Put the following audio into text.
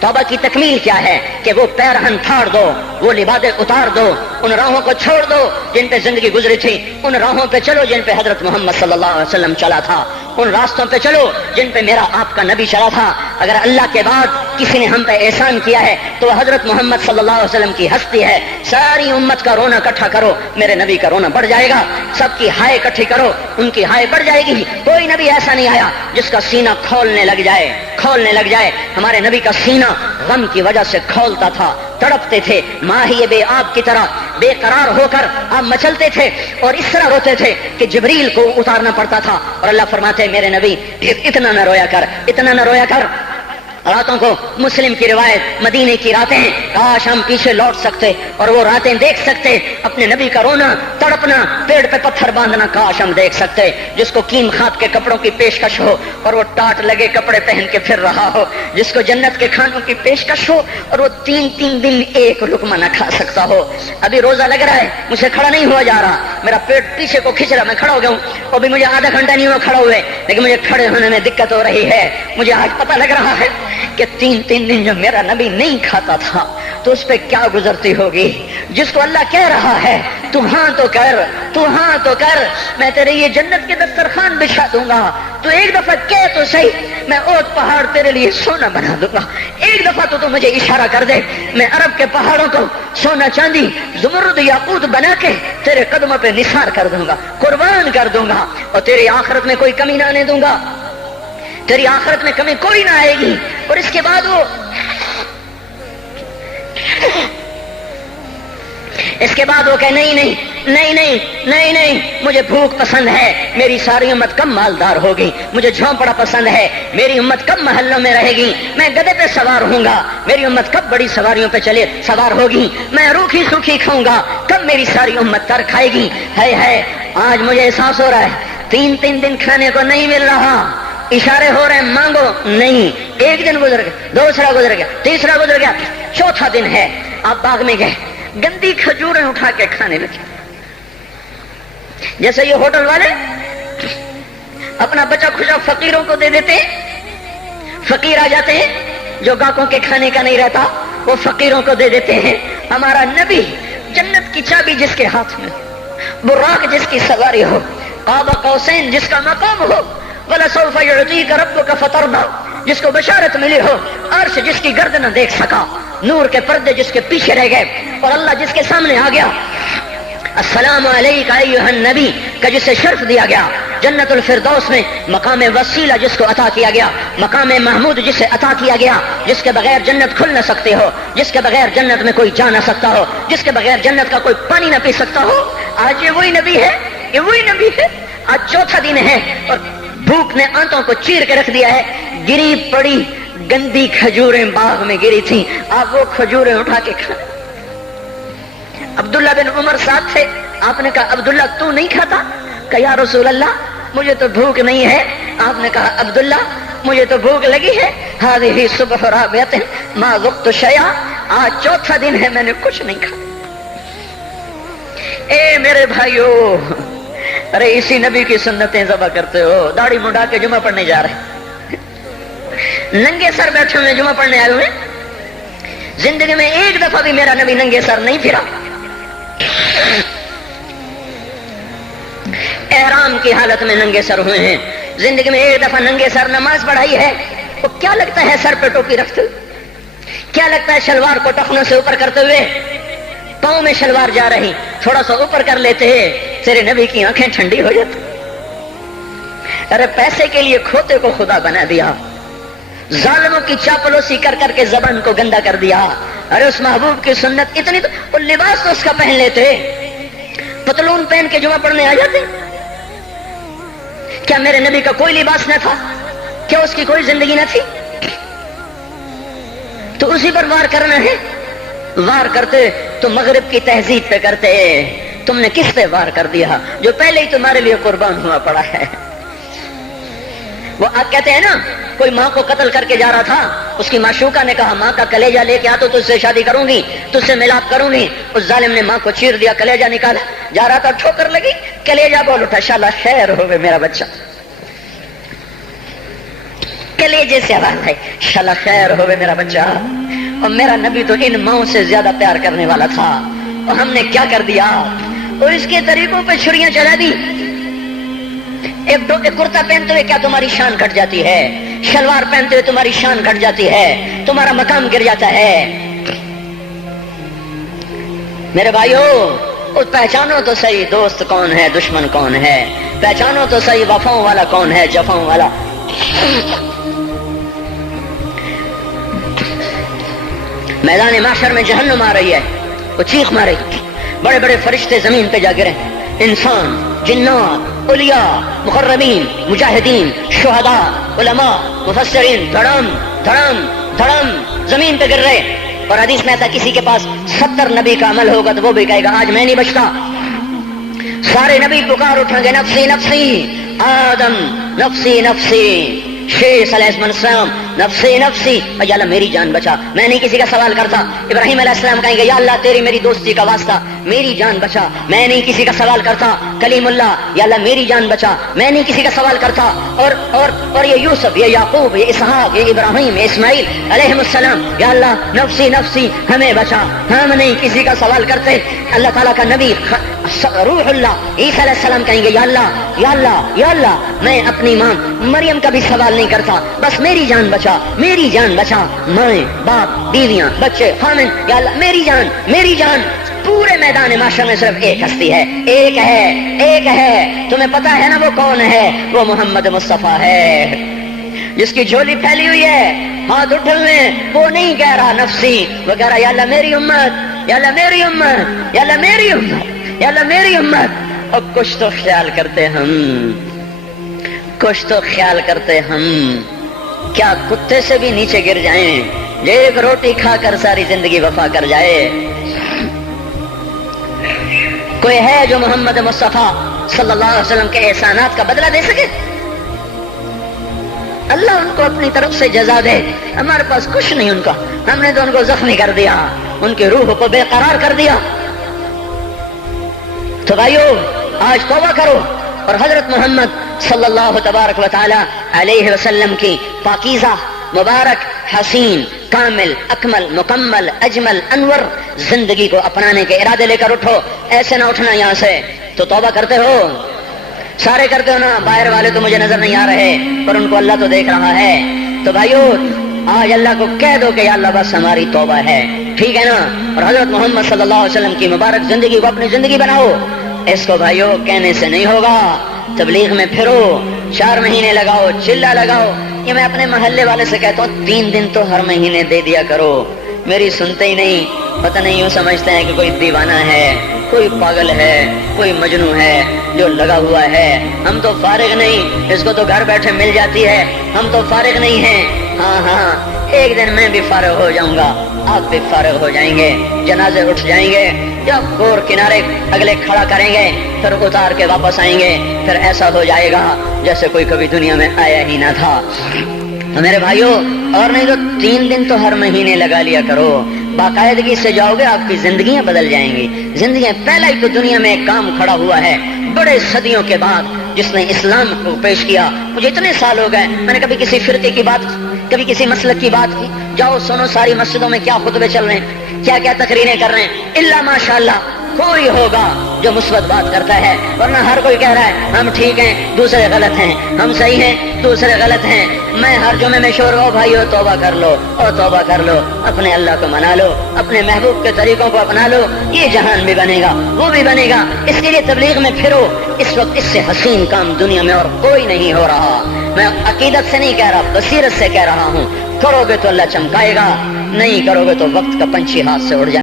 तौबा की तकमील क्या है कि वो पैरहन फाड़ दो, वो लिबादे उतार दो, उन राहों को छोड़ दो जिन पे जिंदगी गुजरी थी, उन राहों पे चलो जिन पे हजरत मोहम्मद सल्लल्लाहु अलैहि वसल्लम चला था, उन रास्तों पे चलो जिन पे मेरा आपका नबी चला था। अगर अल्लाह के बाद किसी ने हम पे एहसान किया है तो हजरत मोहम्मद सल्लल्लाहु अलैहि वसल्लम की हस्ती है। सारी उम्मत का रोना इकट्ठा करो, मेरे नबी का रोना बढ़ जाएगा। सबकी हाय इकट्ठी करो, उनकी हाय बढ़ जाएगी। कोई नबी ऐसा नहीं आया जिसका सीना खोलने लग जाए। हमारे नबी का सीना गम की वजह से खोलता था, तड़पते थे, माही बे आब की तरह बेकरार होकर आप मचलते थे और इस तरह रोते थे कि जिब्रील को उतारना पड़ता था। और अल्लाह फरमाते मेरे नबी इतना न रोया कर। रातों को मुस्लिम की रिवायत, मदीने की रातें, काश हम पीछे लौट सकते और वो रातें देख सकते। अपने नबी का रोना, तड़पना, पेड़ पे पत्थर बांधना काश हम देख सकते। जिसको कीम खाब के कपड़ों की पेशकश हो और वो टाट लगे कपड़े पहन के फिर रहा हो, जिसको जन्नत के खानों की पेशकश हो और वो 3-3 दिन एक लुकमा न खा सकता हो। अभी रोजा लग रहा है, मुझे खड़ा नहीं हुआ जा रहा, मेरा पेट पीछे को खिंच रहा, मैं खड़ा हो गया हूँ। अभी मुझे आधा घंटा नहीं हुआ खड़ा हुए, लेकिन मुझे खड़े होने में दिक्कत हो रही है। मुझे आज पता लग रहा है कि 3-3 दिन जो मेरा नबी नहीं खाता था तो उस पे क्या गुजरती होगी। जिसको अल्लाह कह रहा है तू हाँ तो कर, मैं तेरे ये जन्नत के दस्तरखान बिछा दूंगा, तू एक दफा कह तो सही, मैं ओट पहाड़ तेरे लिए सोना बना दूंगा। एक दफा तो मुझे इशारा कर दे, मैं अरब के पहाड़ों को सोना चांदी ज़ुमरुद याकूत बना के तेरे कदमों पे निसार कर दूंगा, कुर्बान कर दूंगा और तेरी आखिरत में कोई कमी ना आने दूंगा। तेरी आखिरत में कमी कोई ना आएगी। और इसके बाद वो कहे नहीं, मुझे भूख पसंद है, मेरी सारी उम्मत कब मालदार होगी, मुझे झोंपड़ा पसंद है, मेरी उम्मत कब महल्लों में रहेगी, मैं गधे पे सवार होऊंगा, मेरी उम्मत कब बड़ी सवारियों पे सवार होगी, मैं रूखी सूखी खाऊंगा, कब मेरी सारी उम्मत तर खाएगी। है आज मुझे एहसास हो रहा है 3-3 दिन खाने को नहीं मिल रहा, इशारे हो रहे हैं मांगो नहीं। एक दिन गुजर गया, दूसरा गुजर गया, तीसरा गुजर गया, चौथा दिन है, आप बाग में गए, गंदी खजूरें उठा के खाने लगे। जैसे ये होटल वाले अपना बचा खुचा फकीरों को दे देते हैं, फकीर आ जाते हैं, जो गाकों के खाने का नहीं रहता वो फकीरों को दे देते हैं। हमारा नबी जन्नत की चाबी जिसके हाथ में, बुर्राक जिसकी सवारी हो, काबा कौसैन जिसका मकाम हो, वला सौफा युअतीका रब्बुका फतरदा जिसको बशारत मिली हो, अर्श जिसकी गर्दन न देख सका, नूर के पर्दे जिसके पीछे रह गए और अल्लाह जिसके सामने आ गया, अस्सलामु अलैका अय्युहन नबी का जिसे शर्फ दिया गया, जन्नतुल फिरदौस में मकाम वसीला जिसको अता किया गया, मकाम महमूद जिसे अता किया गया, जिसके बगैर जन्नत खुल न सकते हो, जिसके बगैर जन्नत में कोई जा न सकता हो, जिसके बगैर जन्नत का कोई पानी न पी सकता हो। आज ये वही नबी है। आज चौथा दिन है और भूख ने आंतों को चीर के रख दिया है। गिरी पड़ी गंदी खजूरें बाग में गिरी थी, आप वो खजूरें उठा के खा। अब्दुल्ला बिन उमर साथ थे, आपने कहा अब्दुल्ला तू नहीं खाता? कहा या रसूल अल्लाह मुझे तो भूख नहीं है। आपने कहा अब्दुल्ला मुझे तो भूख लगी है। हाज़िही सुबह राबियतिन मा ज़ुक़्तु शैआ, आज चौथा दिन है मैंने कुछ नहीं खाया। ए मेरे भाइयों, अरे इसी नबी की सुन्नतें ज़बा करते हो, दाढ़ी मुंडा के जुमा पढ़ने जा रहे, नंगे सर बैठे हुए जुमा पढ़ने आए हुए। जिंदगी में एक दफा भी मेरा नबी नंगे सर नहीं फिरा। एहराम की हालत में नंगे सर हुए हैं, जिंदगी में एक दफा नंगे सर नमाज पढ़ाई है। तो क्या लगता है सर पे टोपी रखते हुए, क्या लगता है शलवार को टखनों से ऊपर करते हुए, पांव में शलवार जा रही, थोड़ा सा ऊपर कर लेते हैं, तेरे नबी की आंखें ठंडी हो जाती। अरे पैसे के लिए खोते को खुदा बना दिया, जालिमों की चापलूसी कर करके जबान को गंदा कर दिया। अरे उस महबूब की सुन्नत इतनी, तो लिबास तो उसका पहन लेते, पतलून पहन के जुमा पढ़ने आ जाते। क्या मेरे नबी का कोई लिबास न था? क्या उसकी कोई जिंदगी न थी? तो उसी पर वार करना है। वार करते तो मगरिब की तहजीब पे करते, तुमने किस पे वार कर दिया जो पहले ही तुम्हारे लिए कुर्बान हुआ पड़ा है। वो आप कहते हैं ना, कोई माँ को कत्ल करके जा रहा था, उसकी माशूका ने कहा माँ का कलेजा लेके आ तो तुझसे शादी करूंगी, तुझसे मिलाप करूंगी। उस जालिम ने माँ को चीर दिया, कलेजा निकाला, जा रहा था ठोकर लगी, कलेजा बोल उठा, शाला खैर हो गए मेरा बच्चा। کلیجے سے آواز آئی شلا خیر ہوئے میرا بچہ، اور میرا نبی تو ان ماؤں سے زیادہ پیار کرنے والا تھا، اور ہم نے کیا کر دیا، اور اس کے طریقوں پہ چھریاں چلا دی۔ ایک کرتا پہنتے ہوئے کیا تمہاری شان گھٹ جاتی ہے؟ شلوار پہنتے ہوئے تمہاری شان گھٹ جاتی ہے، تمہارا مقام گر جاتا ہے۔ میرے بھائیو، پہچانو تو صحیح دوست کون ہے، دشمن کون ہے، پہچانو تو صحیح وفاؤں والا کون ہے، جفاؤں والا۔ میدان معاشر میں جہنم آ رہی ہے، وہ چیخ مارے، بڑے بڑے فرشتے زمین پہ جا گرے، انسان، جنات، اولیاء، مقربین، مجاہدین، شہداء، علماء، مفسرین، دھڑم دھڑم دھڑم زمین پہ گر رہے۔ اور حدیث میں آتا کسی کے پاس 70 نبی کا عمل ہوگا تو وہ بھی کہے گا آج میں نہیں بچتا۔ سارے نبی پکار اٹھیں گے نفسی نفسی، آدم نفسی نفسی، شیخ علیہ السلام نفسی نفسی، یا اللہ میری جان بچا، میں نہیں کسی کا سوال کرتا۔ ابراہیم علیہ السلام کہیں گے یا اللہ تیری میری دوستی کا واسطہ میری جان بچا، میں نہیں کسی کا سوال کرتا۔ کلیم اللہ، یا اللہ میری جان بچا، میں نہیں کسی کا سوال کرتا۔ اور یہ یوسف، یہ یعقوب، یہ اسحاق، یہ ابراہیم، یہ اسماعیل علیہ السلام، یا اللہ نفسی نفسی ہمیں بچا، ہم نہیں کسی کا سوال کرتے۔ اللہ تعالیٰ کا نبی روح اللہ عیسیٰ علیہ السلام کہیں گے یا اللہ یا اللہ یا اللہ میں اپنی ماں مریم کا بھی سوال نہیں کرتا، بس میری جان بچا، میری جان بچا، مائیں باپ بیویاں بچے خامن، یا اللہ میری جان میری جان۔ پورے میدان معاشر میں صرف ایک ہستی ہے، ایک ہے، ایک ہے، تمہیں پتا ہے نا وہ کون ہے؟ وہ محمد مصطفیٰ ہے، جس کی جھولی پھیلی ہوئی ہے، ہاتھ اٹھلنے، وہ نہیں کہہ رہا نفسی، وہ کہہ رہا یا اللہ میری امت، یا اللہ میری امت، یا اللہ میری امت، یا اللہ میری امت۔ اور کچھ تو خیال کرتے ہم، کچھ تو خیال کرتے ہم، کیا کتے سے بھی نیچے گر جائیں، ایک روٹی کھا کر ساری زندگی وفا کر جائے۔ کوئی ہے جو محمد مصطفیٰ صلی اللہ علیہ وسلم کے احسانات کا بدلہ دے سکے؟ اللہ ان کو اپنی طرف سے جزا دے، ہمارے پاس کچھ نہیں ان کا، ہم نے تو ان کو زخمی کر دیا، ان کی روح کو بے قرار کر دیا۔ تو بھائیو آج توبہ کرو، اور حضرت محمد صلی اللہ تبارک و تعالی علیہ وسلم کی پاکیزہ، مبارک، حسین، کامل، اکمل، مکمل، اجمل، انور زندگی کو اپنانے کے ارادے لے کر اٹھو۔ ایسے نہ اٹھنا یہاں سے، تو توبہ کرتے ہو، سارے کرتے ہو نا، باہر والے تو مجھے نظر نہیں آ رہے پر ان کو اللہ تو دیکھ رہا ہے۔ تو بھائیو آج اللہ کو کہہ دو کہ یا اللہ بس ہماری توبہ ہے، ٹھیک ہے نا؟ اور حضرت محمد صلی اللہ علیہ وسلم کی مبارک زندگی کو اپنی زندگی بناؤ۔ اس کو بھائیو کہنے سے نہیں ہوگا، تبلیغ میں پھرو، 4 مہینے لگاؤ، چلا لگاؤ۔ یہ میں اپنے محلے والے سے کہتا ہوں 3 دن تو ہر مہینے دے دیا کرو، میری سنتے ہی نہیں، پتہ نہیں یوں سمجھتے ہیں کہ کوئی دیوانہ ہے، کوئی پاگل ہے، کوئی مجنون ہے جو لگا ہوا ہے۔ ہم تو فارغ نہیں، اس کو تو گھر بیٹھے مل جاتی ہے، ہم تو فارغ نہیں ہیں۔ ہاں ہاں ایک دن میں بھی فارغ ہو جاؤں گا، آپ بھی فارغ ہو جائیں گے، جنازے اٹھ جائیں گے، جب گور کنارے اگلے کھڑا کریں گے پھر اتار کے واپس آئیں گے، پھر ایسا ہو جائے گا جیسے کوئی کبھی دنیا میں آیا ہی نہ تھا۔ تو میرے بھائیوں، اور نہیں تو 3 دن تو ہر مہینے لگا لیا کرو، باقاعدگی سے جاؤ گے، آپ کی زندگیاں بدل جائیں گی، زندگیاں۔ پہلا ہی تو دنیا میں ایک کام کھڑا ہوا ہے بڑے صدیوں کے بعد، جس نے اسلام کو پیش کیا۔ مجھے اتنے سال ہو گئے، میں نے کبھی کسی فرقے کی بات، کبھی کسی مسلک کی بات کی، جاؤ سنو ساری مسجدوں میں کیا خطبے چل رہے ہیں، کیا کیا تقریریں کر رہے ہیں، الا ماشاءاللہ کوئی ہوگا جو مثبت بات کرتا ہے، ورنہ ہر کوئی کہہ رہا ہے ہم ٹھیک ہیں دوسرے غلط ہیں، ہم صحیح ہیں دوسرے غلط ہیں۔ میں ہر جمعے میں شور ہو بھائیو توبہ کر لو، اور توبہ کر لو، اپنے اللہ کو منا لو، اپنے محبوب کے طریقوں کو اپنا لو، یہ جہان بھی بنے گا، وہ بھی بنے گا۔ اس کے لیے تبلیغ میں پھرو، اس وقت اس سے حسین کام دنیا میں اور کوئی نہیں ہو رہا۔ میں عقیدت سے نہیں کہہ رہا، بصیرت سے کہہ رہا ہوں، کرو گے تو اللہ چمکائے گا، نہیں کرو گے تو وقت کا پنچھی ہاتھ سے اڑ جائے